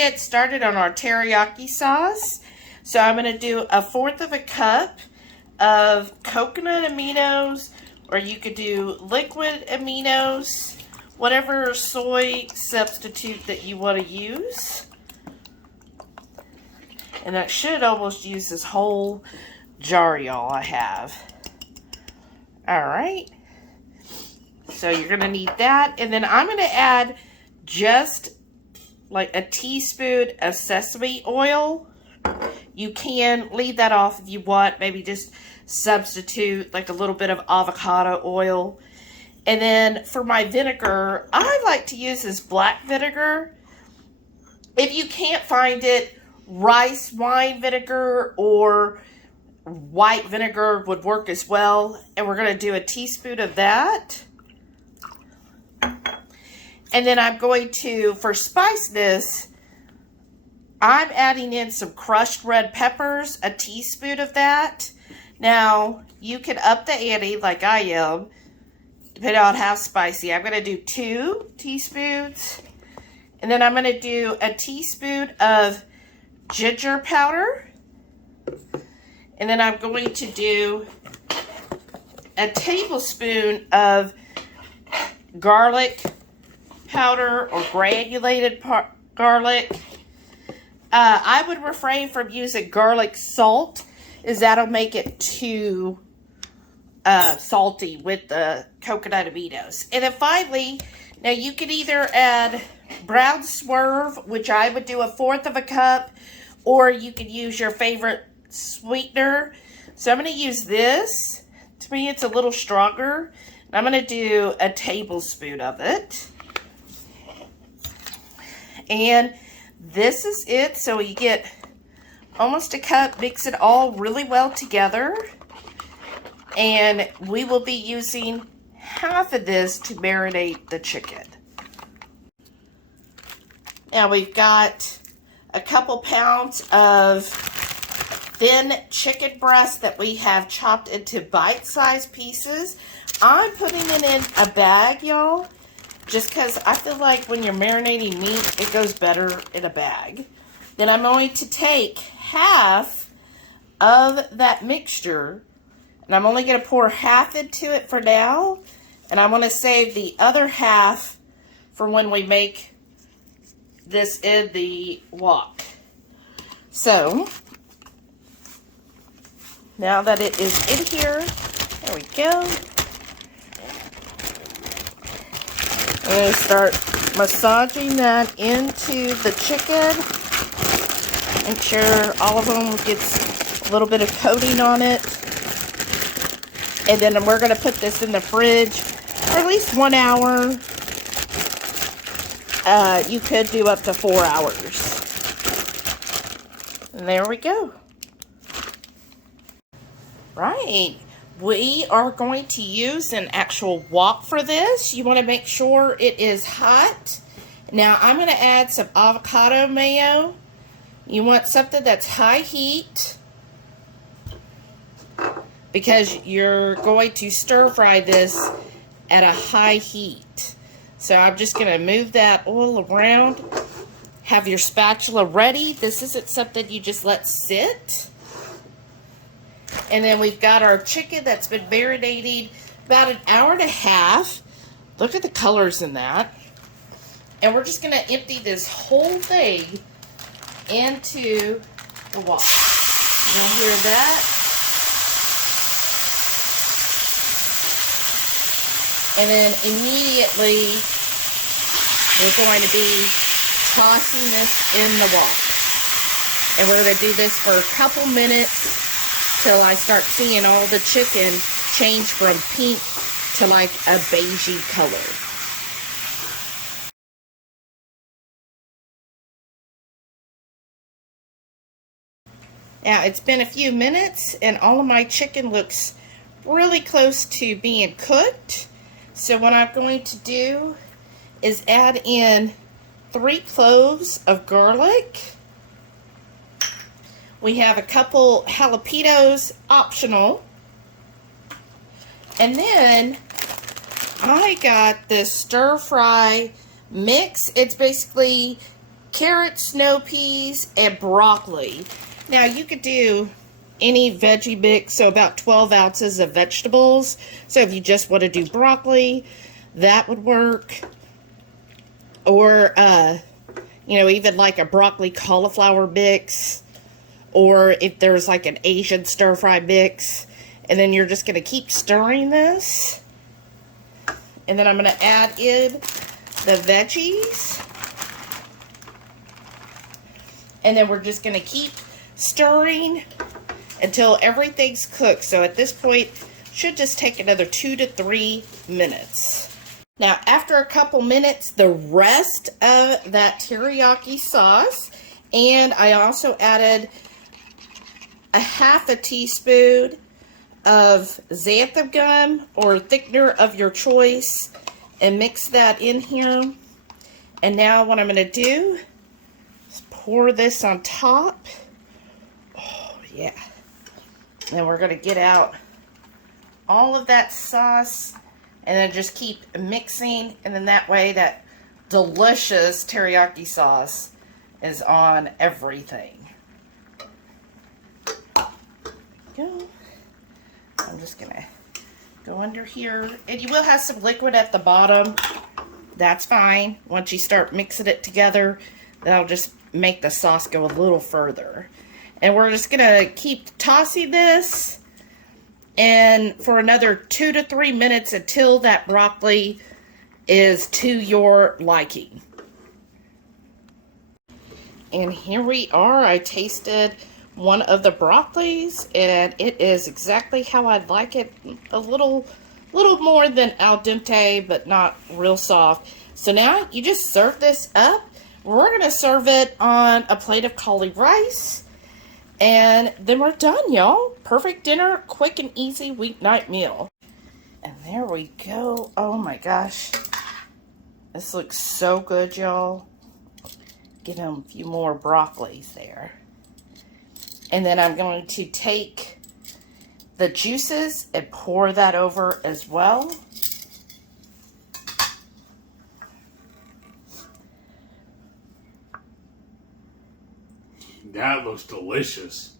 get started on our teriyaki sauce. So I'm going to do 1/4 cup of coconut aminos, or you could do liquid aminos, whatever soy substitute that you want to use. And that should almost use this whole jar, y'all, I have. Alright. So you're going to need that. And then I'm going to add just like a teaspoon of sesame oil. You can leave that off if you want. Maybe just substitute like a little bit of avocado oil. And then for my vinegar, I like to use this black vinegar. If you can't find it, rice wine vinegar or white vinegar would work as well. And we're going to do a teaspoon of that. And then I'm going to, for spiciness, I'm adding in some crushed red peppers, a teaspoon of that. Now, you can up the ante like I am, depending on how spicy. I'm going to do 2 teaspoons. And then I'm going to do a teaspoon of ginger powder. And then I'm going to do a tablespoon of garlic powder or granulated garlic. I would refrain from using garlic salt, as that'll make it too salty with the coconut aminos. And then finally, now you can either add brown swerve, which I would do 1/4 cup, or you can use your favorite sweetener. So I'm going to use this. To me, it's a little stronger. And I'm going to do a tablespoon of it. And this is it. So you get almost a cup. Mix it all really well together. And we will be using half of this to marinate the chicken. Now we've got a couple pounds of thin chicken breast that we have chopped into bite-sized pieces. I'm putting it in a bag, y'all, just because I feel like when you're marinating meat, it goes better in a bag. Then I'm going to take half of that mixture, and I'm only going to pour half into it for now, and I want to save the other half for when we make this in the wok. So, now that it is in here, there we go. I'm going to start massaging that into the chicken. Make sure all of them gets a little bit of coating on it. And then we're going to put this in the fridge for at least 1 hour. You could do up to 4 hours. And there we go. Right. We are going to use an actual wok for this. You want to make sure it is hot. Now I'm going to add some avocado mayo. You want something that's high heat, because you're going to stir fry this at a high heat. So I'm just going to move that oil around. Have your spatula ready. This isn't something you just let sit. And then we've got our chicken that's been marinating about 1.5 hours. Look at the colors in that. And we're just going to empty this whole thing into the wok. You'll hear that. And then immediately we're going to be tossing this in the wok. And we're going to do this for a couple minutes till I start seeing all the chicken change from pink to like a beigey color. Now it's been a few minutes and all of my chicken looks really close to being cooked. So what I'm going to do is add in 3 cloves of garlic. We have a couple jalapenos, optional. And then I got this stir fry mix. It's basically carrots, snow peas, and broccoli. Now, you could do any veggie mix, so about 12 ounces of vegetables. So if you just want to do broccoli, that would work. Or, you know, even like a broccoli cauliflower mix. Or if there's like an Asian stir-fry mix. And then you're just going to keep stirring this. And then I'm going to add in the veggies. And then we're just going to keep stirring until everything's cooked. So at this point, should just take another 2 to 3 minutes. Now, after a couple minutes, the rest of that teriyaki sauce, and I also added a half a teaspoon of xanthan gum or thickener of your choice, and mix that in here. And now what I'm going to do is pour this on top. Oh, yeah. Then we're going to get out all of that sauce and then just keep mixing, and then that way that delicious teriyaki sauce is on everything. Go. I'm just going to go under here, and you will have some liquid at the bottom. That's fine. Once you start mixing it together, that'll just make the sauce go a little further. And we're just going to keep tossing this and for another 2 to 3 minutes until that broccoli is to your liking. And here we are. I tasted one of the broccolis, and it is exactly how I'd like it. A little more than al dente, but not real soft. So now you just serve this up. We're going to serve it on a plate of cauli rice. And then we're done, y'all. Perfect dinner, quick and easy weeknight meal. And there we go. Oh my gosh. This looks so good, y'all. Give them a few more broccolis there. And then I'm going to take the juices and pour that over as well. That looks delicious.